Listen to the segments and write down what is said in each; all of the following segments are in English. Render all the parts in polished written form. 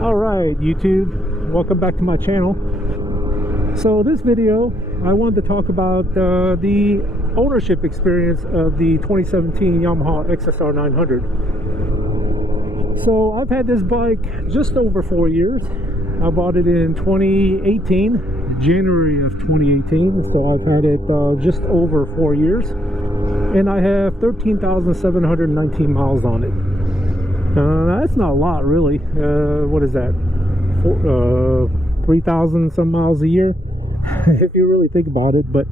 Alright YouTube, welcome back to my channel. So this video I wanted to talk about the ownership experience of the 2017 Yamaha XSR900. So I've had this bike just over 4 years. I bought it in 2018, January of 2018, so I've had it just over 4 years, and I have 13,719 miles on it. That's not a lot, really. What is that? 3,000 some miles a year, if you really think about it. But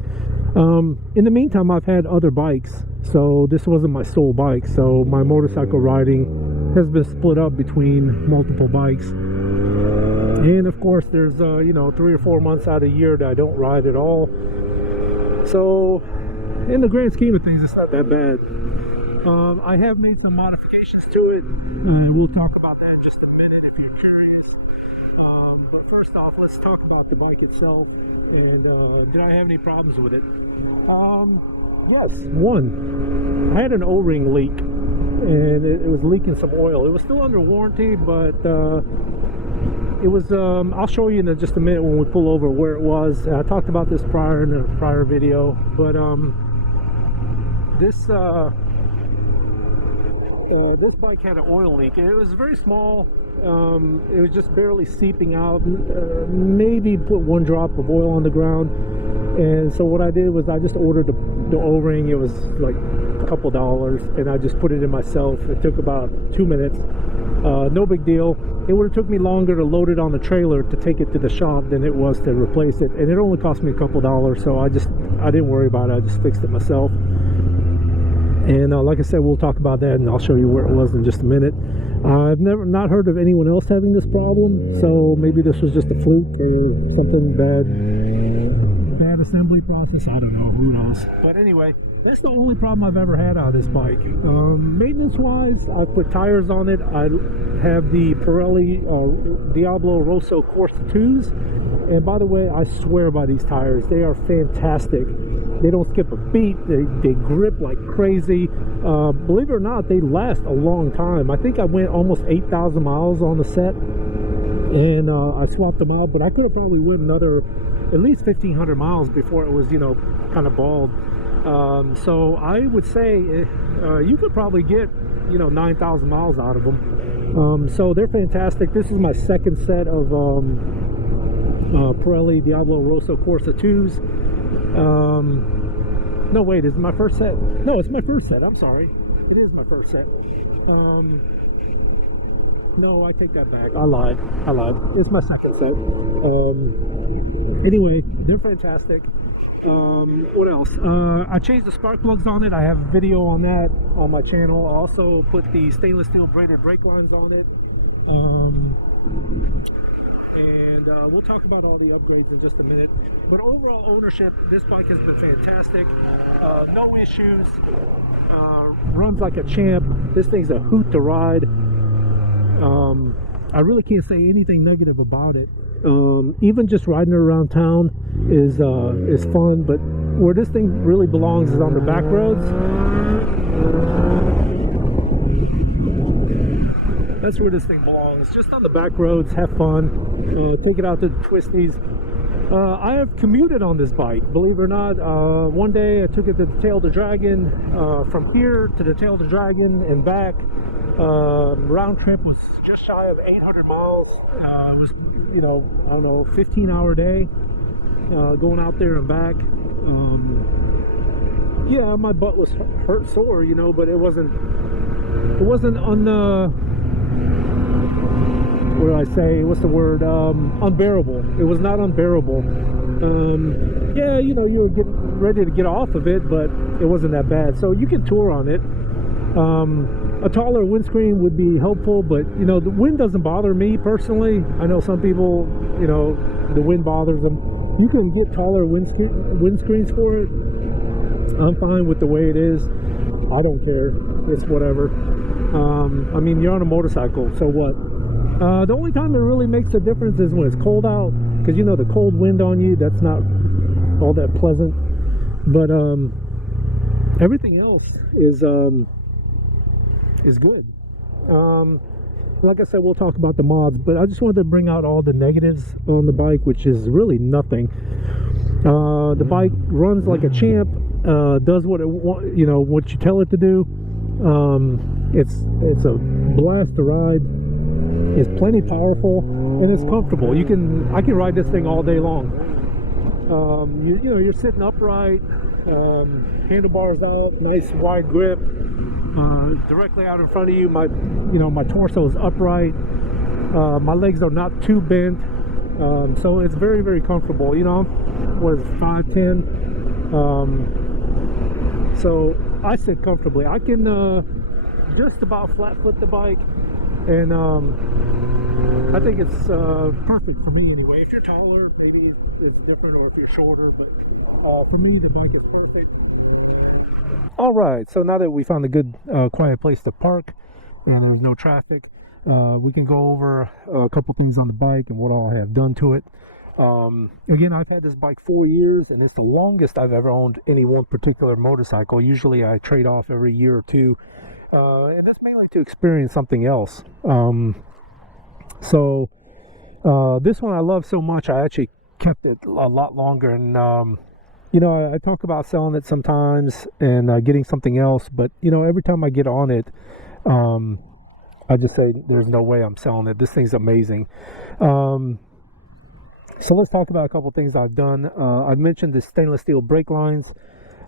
in the meantime, I've had other bikes, so this wasn't my sole bike. So my motorcycle riding has been split up between multiple bikes. And of course, there's 3 or 4 months out of the year that I don't ride at all. So in the grand scheme of things, it's not that bad. I have made some modifications to it. We'll talk about that in just a minute if you're curious. But first off, let's talk about the bike itself. And did I have any problems with it? Yes, one. I had an O-ring leak, and it was leaking some oil. It was still under warranty, but it was. I'll show you in just a minute when we pull over where it was. I talked about this prior in a prior video, but this bike had an oil leak, and it was very small. It was just barely seeping out, maybe put 1 drop of oil on the ground. And so what I did was I just ordered the O-ring. It was like a couple dollars, and I just put it in myself. It took about 2 minutes. No big deal. It would have took me longer to load it on the trailer to take it to the shop than it was to replace it, and it only cost me a couple dollars, so I didn't worry about it. I just fixed it myself. And like I said, we'll talk about that, and I'll show you where it was in just a minute. I've not heard of anyone else having this problem, so maybe this was just a fluke or something bad assembly process. I don't know, who knows. But anyway, that's the only problem I've ever had on this bike. Maintenance wise, I put tires on it. I have the Pirelli Diablo Rosso Corsa 2s, and by the way, I swear by these tires. They are fantastic. They don't skip a beat. They grip like crazy. Believe it or not, they last a long time. I think I went almost 8,000 miles on the set, and I swapped them out, but I could have probably went another at least 1,500 miles before it was, kind of bald. So I would say you could probably get 9,000 miles out of them. So they're fantastic. This is my second set of Pirelli Diablo Rosso Corsa 2s. No, wait, is it my first set? No, it's my first set. I'm sorry. It is my first set. No, I take that back. I lied. It's my second set. Anyway, they're fantastic. What else? I changed the spark plugs on it. I have a video on that on my channel. I also put the stainless steel braided brake lines on it. And we'll talk about all the upgrades in just a minute. But overall ownership, this bike has been fantastic. No issues. Runs like a champ. This thing's a hoot to ride. I really can't say anything negative about it. Even just riding it around town is fun. But where this thing really belongs is on the back roads. That's where this thing belongs, just on the back roads. Have fun, take it out to the twisties. I have commuted on this bike, believe it or not. One day I took it to the Tail of the Dragon, from here to the Tail of the Dragon and back. Round trip was just shy of 800 miles. It was, I don't know, 15-hour day, going out there and back. Yeah, my butt was hurt sore, but it wasn't what do I say? What's the word? Unbearable. It was not unbearable. Yeah, you were getting ready to get off of it, but it wasn't that bad. So you can tour on it. A taller windscreen would be helpful, but the wind doesn't bother me personally. I know some people, the wind bothers them. You can get taller windscreens for it. I'm fine with the way it is. I don't care. It's whatever. I mean, you're on a motorcycle, so what? The only time it really makes a difference is when it's cold out, because the cold wind on you, that's not all that pleasant. But everything else is good. like I said, we'll talk about the mods, but I just wanted to bring out all the negatives on the bike, which is really nothing. The bike runs like a champ, does what it what you tell it to do. It's a blast to ride. It's plenty powerful and it's comfortable. I can ride this thing all day long. You're sitting upright, handlebars out, nice wide grip. Directly out in front of you, my torso is upright. My legs are not too bent, so it's very, very comfortable. What is it, 5'10"? So I sit comfortably. I can just about flat foot the bike, and I think it's perfect for me anyway. If you're taller, maybe it's different, or if you're shorter, but for me, the bike is perfect. All right, so now that we found a good quiet place to park and there's no traffic, we can go over a couple things on the bike and what all I have done to it. Again, I've had this bike 4 years, and it's the longest I've ever owned any one particular motorcycle. Usually I trade off every year or two, and that's mainly to experience something else. So this one I love so much, I actually kept it a lot longer. And I talk about selling it sometimes and getting something else, but every time I get on it, I just say there's no way I'm selling it. This thing's amazing. So let's talk about a couple things I've done. I've mentioned the stainless steel brake lines.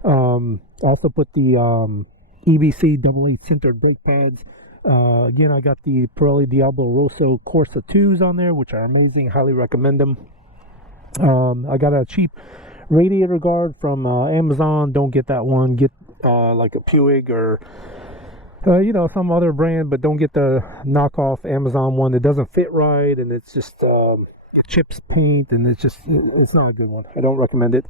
Also put the EBC 8/8 centered brake pads. Again, I got the Pirelli Diablo Rosso Corsa 2s on there, which are amazing. Highly recommend them. I got a cheap radiator guard from Amazon. Don't get that one. Get like a Puig or some other brand, but don't get the knockoff Amazon one. It doesn't fit right, and it's just it chips paint, and it's not a good one. I don't recommend it.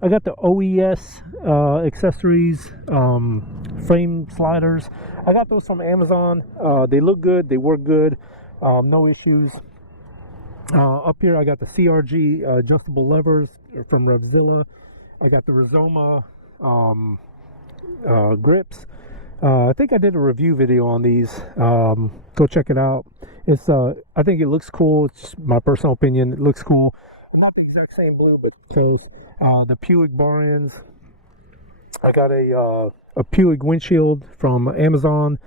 I got the OES accessories, frame sliders. I got those from Amazon. They look good, they work good, no issues. Up here I got the CRG adjustable levers from Revzilla. I got the Rizoma grips. I think I did a review video on these. Go check it out. It's I think it looks cool. It's just my personal opinion. It looks cool. Not the exact same blue, but close. The Puig bar ends. I got a Puig windshield from Amazon.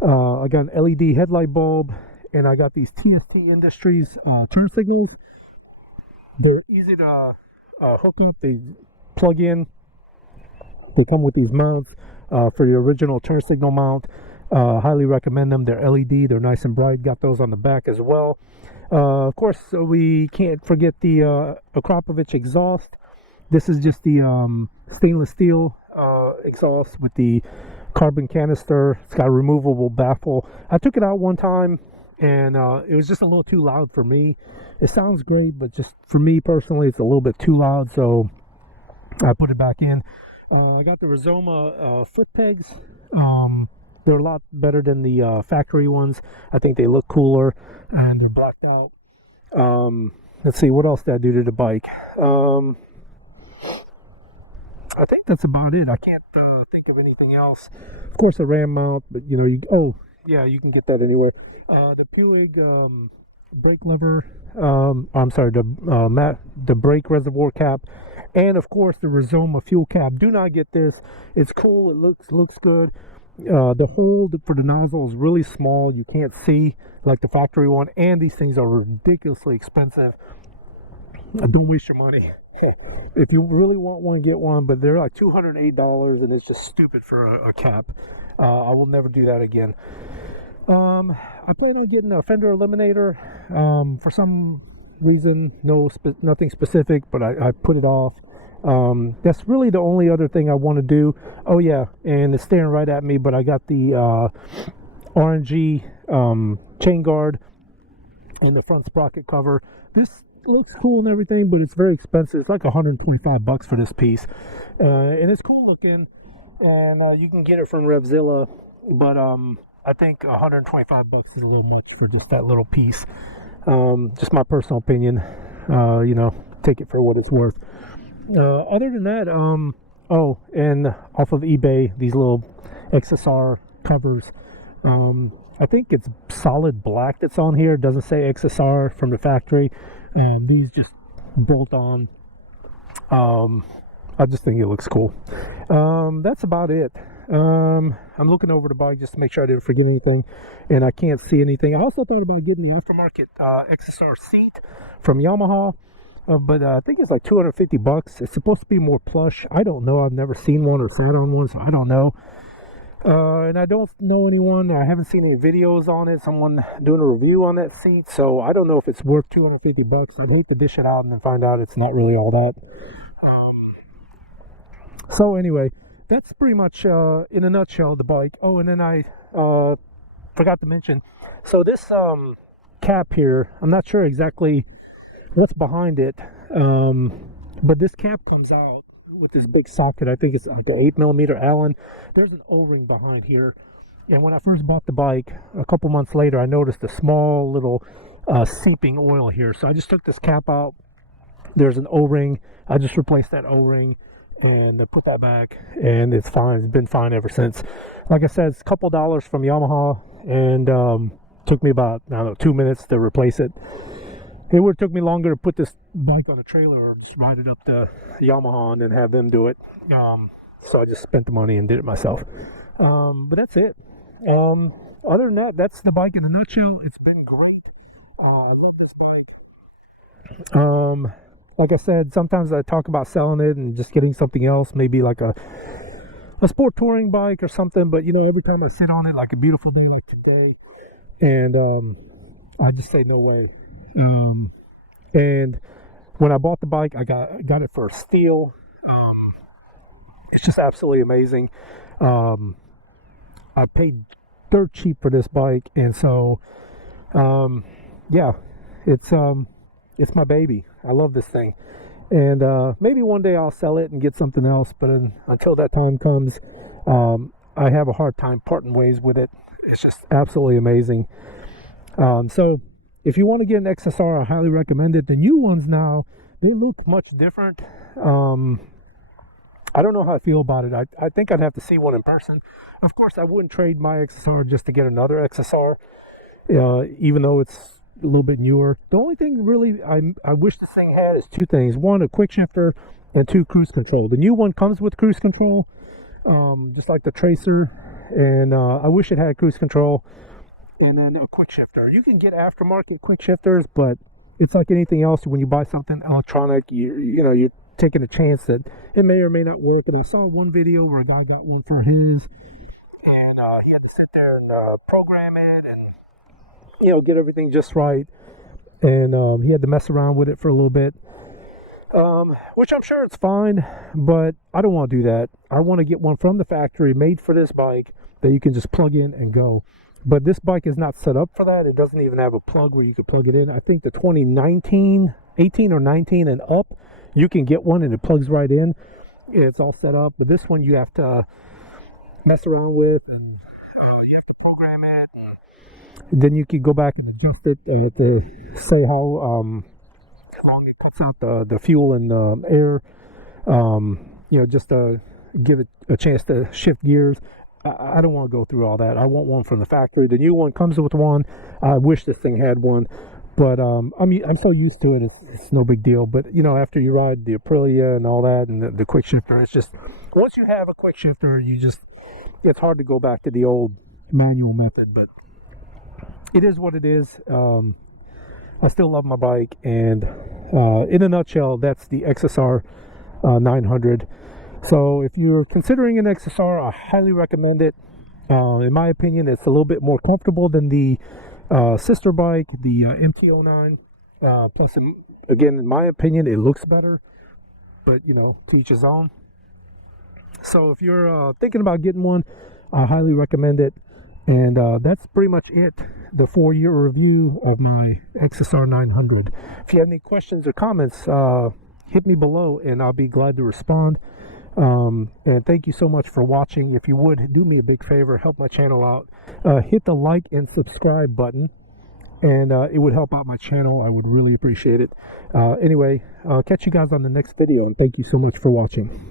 I got an LED headlight bulb, and I got these TST Industries turn signals. They're easy to hook up. They plug in. They come with these mounts for your original turn signal mount. Highly recommend them. They're LED. They're nice and bright. Got those on the back as well. Of course, we can't forget the Akrapovic exhaust. This is just the stainless steel exhaust with the carbon canister. It's got a removable baffle. I took it out one time, and it was just a little too loud for me. It sounds great, but just for me personally, it's a little bit too loud, so I put it back in. I got the Rizoma foot pegs. They're a lot better than the factory ones. I think they look cooler, and they're blacked out. Let's see, what else did I do to the bike? I think that's about it. I can't think of anything else. Of course, a ram mount, but you can get that anywhere. The Puig brake lever. I'm sorry, the brake reservoir cap, and of course the Rizoma fuel cap. Do not get this. It's cool. It looks good. The hole for the nozzle is really small. You can't see like the factory one, and these things are ridiculously expensive. Don't waste your money. If you really want one, get one, but they're like $208, and it's just stupid for a cap. I will never do that again. I plan on getting a fender eliminator. For some reason, nothing specific, but I put it off. That's really the only other thing I want to do. Oh yeah, and it's staring right at me, but I got the RNG chain guard and the front sprocket cover. This looks cool and everything, but it's very expensive. It's like $125 for this piece, and it's cool looking, and you can get it from Revzilla, but I think $125 is a little much for just that little piece. Just my personal opinion. Take it for what it's worth. Other than that, and off of eBay, these little XSR covers. I think it's solid black that's on here. It doesn't say XSR from the factory. These just bolt on. I just think it looks cool. That's about it. I'm looking over the bike just to make sure I didn't forget anything, and I can't see anything. I also thought about getting the aftermarket XSR seat from Yamaha, but I think it's like 250 bucks. It's supposed to be more plush. I don't know. I've never seen one or sat on one, so I don't know. And I don't know anyone. I haven't seen any videos on it. Someone doing a review on that seat, so I don't know if it's worth 250 bucks. I'd hate to dish it out and then find out it's not really all that. So anyway, that's pretty much in a nutshell the bike. Oh, and then I forgot to mention, so this cap here, I'm not sure exactly what's behind it, but this cap comes out with this big socket. I think it's like an 8mm Allen. There's an O-ring behind here, and when I first bought the bike a couple months later, I noticed a small little seeping oil here. So I just took this cap out. There's an O-ring. I just replaced that O-ring and put that back, and it's fine. It's been fine ever since. Like I said, it's a couple dollars from Yamaha, and took me about, I don't know, 2 minutes to replace it. It would have took me longer to put this bike on a trailer or just ride it up to Yamaha and then have them do it. So I just spent the money and did it myself. But that's it. Other than that, that's the bike in a nutshell. It's been great. I love this bike. Like I said, sometimes I talk about selling it and just getting something else, maybe like a sport touring bike or something. But you know, every time I sit on it, like a beautiful day like today, and I just say no way. And when I bought the bike, I got it for a steal. It's just absolutely amazing. I paid dirt cheap for this bike, and so yeah, it's my baby. I love this thing, and maybe one day I'll sell it and get something else, but until that time comes, I have a hard time parting ways with it. It's just absolutely amazing. So if you want to get an XSR, I highly recommend it. The new ones now, they look much different. I don't know how I feel about it. I think I'd have to see one in person. Of course, I wouldn't trade my XSR just to get another XSR, even though it's a little bit newer. The only thing really I wish this thing had is two things. One, a quick shifter, and two, cruise control. The new one comes with cruise control, just like the Tracer, and I wish it had cruise control and then a quick shifter. You can get aftermarket quick shifters, but it's like anything else. When you buy something electronic, you know, you're taking a chance that it may or may not work. And I saw one video where a guy got one for his, and he had to sit there and program it and, you know, get everything just right, and he had to mess around with it for a little bit, which I'm sure it's fine, but I don't want to do that. I want to get one from the factory made for this bike that you can just plug in and go. But this bike is not set up for that. It doesn't even have a plug where you could plug it in. I think the 2019, 18 or 19 and up, you can get one and it plugs right in. It's all set up. But this one you have to mess around with, and you have to program it. And then you can go back and adjust it to say how long it cuts out the fuel and air. You know, just to give it a chance to shift gears. I don't want to go through all that. I want one from the factory. The new one comes with one. I wish this thing had one, but I'm so used to it. It's no big deal. But you know, after you ride the Aprilia and all that, and the quick shifter, it's just, once you have a quick shifter, it's hard to go back to the old manual method. But it is what it is. I still love my bike, and in a nutshell, that's the XSR 900. So if you're considering an XSR, I highly recommend it. In my opinion, it's a little bit more comfortable than the sister bike, the MT-09. Plus, again, in my opinion, it looks better. But, you know, to each his own. So if you're thinking about getting one, I highly recommend it. And that's pretty much it. The 4-year review of my XSR 900. If you have any questions or comments, hit me below and I'll be glad to respond. And thank you so much for watching. If you would do me a big favor, help my channel out, hit the like and subscribe button, and it would help out my channel. I would really appreciate it. Anyway, I'll catch you guys on the next video, and thank you so much for watching.